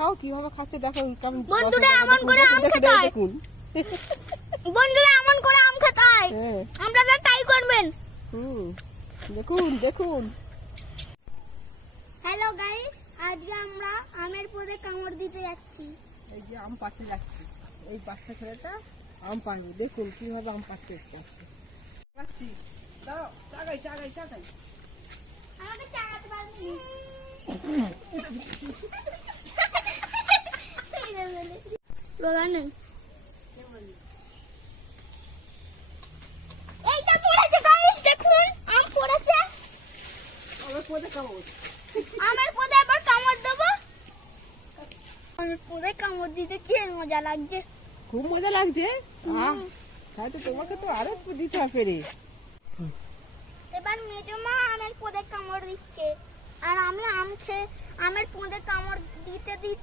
খাও কিভাবে খাচ্ছে দেখো কেমন। বন্ধুরা এমন করে আম খেতে হয়। বন্ধুরা এমন করে আম খেতে হয়। আপনারা ট্রাই করবেন। দেখুন দেখুন। হ্যালো গাইস, আজকে আমরা আমের পদে কামড় দিতে যাচ্ছি। এই যে আম পাড়তে যাচ্ছি, এই বাচ্চা ছেলেটা আম পাড়বে। দেখুন কিভাবে আম পাড়তে যাচ্ছে। যাচ্ছি, দাও চাগাই চাগাই চাগাই। আমাকে চাগাতে পারবি রোগা নেই। এইটা পড়েছে গাইস, দেখুন আম পড়েছে। আমার পদে কামড়। আমের পদে আবার কামড় দেবো। আমের পদে কামড় দিতে কি মজা লাগছে। খুব মজা লাগছে। তাহলে তোমাকে তো আরো দিতে হবে রে। এবার মেজমা আমের পদে কামড় দিচ্ছে আর আমি আমের পদে কামড় দিতে দিতে